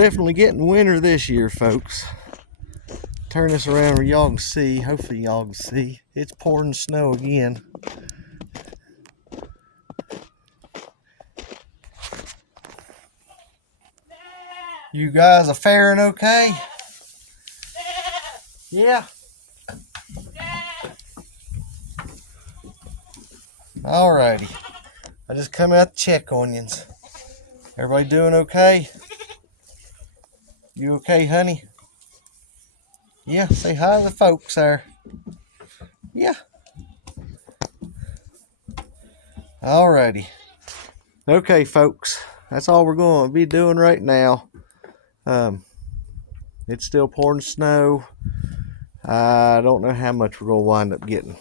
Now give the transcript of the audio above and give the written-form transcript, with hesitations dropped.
definitely getting winter this year, folks. Turn this around where y'all can see. Hopefully y'all can see. It's pouring snow again. You guys are faring okay? Yeah. Alrighty. I just come out to check onions. Everybody doing okay? You okay, honey? Yeah, say hi to the folks there. Yeah. Alrighty. Okay, folks. That's all we're going to be doing right now. It's still pouring snow. I don't know how much we're going to wind up getting.